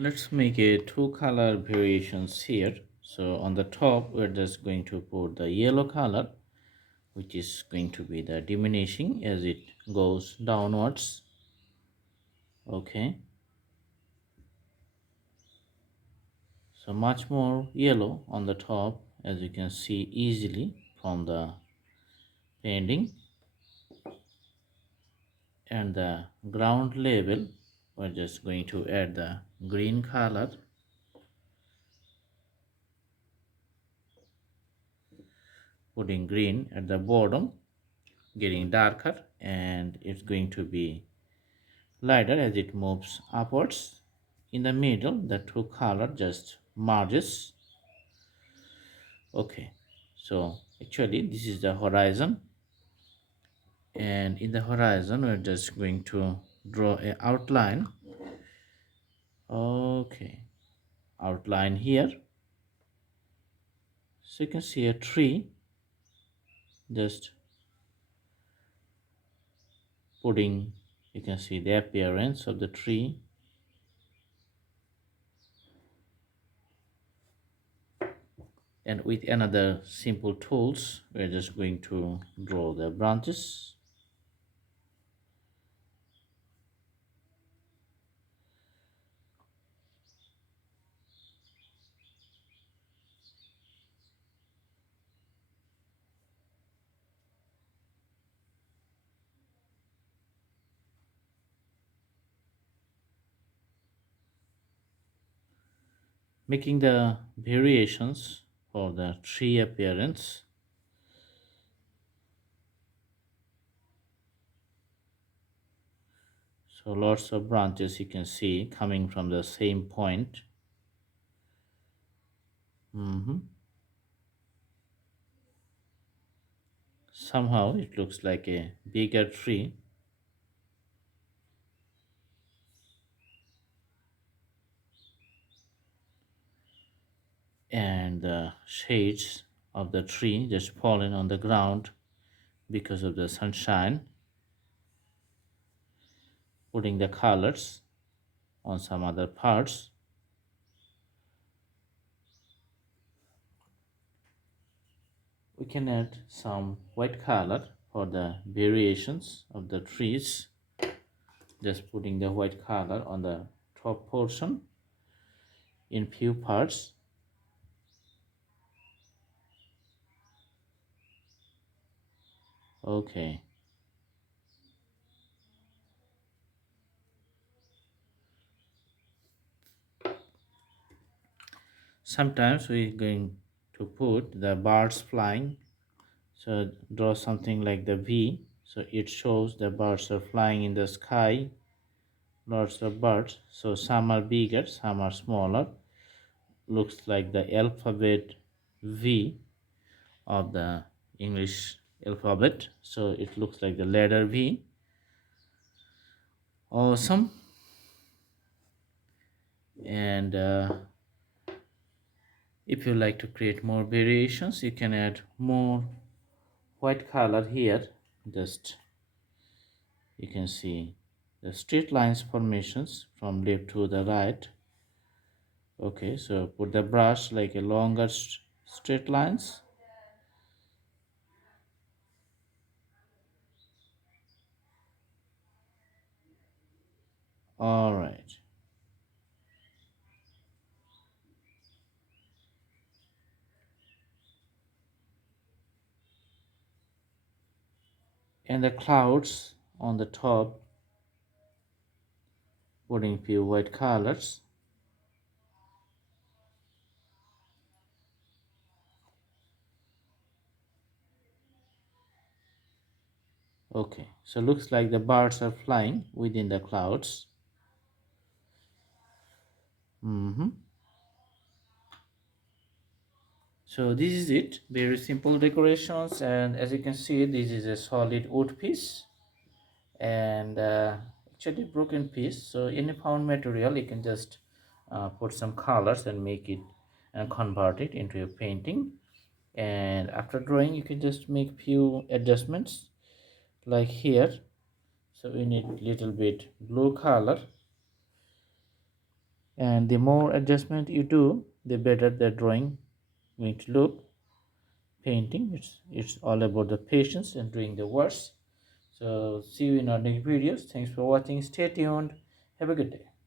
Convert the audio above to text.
Let's make a two color variations here. So on the top we're just going to put the yellow color, which is going to be the diminishing as it goes downwards. Okay, so much more yellow on the top, as you can see easily from the painting. And the ground level, we're just going to add the green color, putting green at the bottom, getting darker, and it's going to be lighter as it moves upwards. In the middle, the two color just merges. Okay, so actually this is the horizon, and in the horizon we're just going to draw a outline. Okay, outline here, so you can see a tree, just putting, you can see the appearance of the tree. And with another simple tools, we're just going to draw the branches. Making the variations for the tree appearance. So lots of branches you can see coming from the same point. Somehow it looks like a bigger tree, and the shades of the tree just falling on the ground because of the sunshine, putting the colors on some other parts. We can add some white color for the variations of the trees, just putting the white color on the top portion in few parts. Okay, sometimes we're going to put the birds flying, so draw something like the V, so it shows the birds are flying in the sky. Lots of birds, so some are bigger, some are smaller, looks like the alphabet V of the English alphabet, so it looks like the letter V. Awesome. And if you like to create more variations, you can add more white color here. Just you can see the straight lines formations from left to the right. Okay, so put the brush like a longer straight lines. All right, and the clouds on the top, putting few white colors. Okay, so looks like the birds are flying within the clouds. So this is it, very simple decorations, and as you can see this is a solid wood piece, and actually broken piece. So any found material you can just put some colors and make it and convert it into a painting. And after drawing you can just make few adjustments like here. So we need little bit blue color, and the more adjustment you do, the better the drawing going to look. Painting, it's all about the patience and doing the works. So see you in our next videos. Thanks for watching. Stay tuned. Have a good day.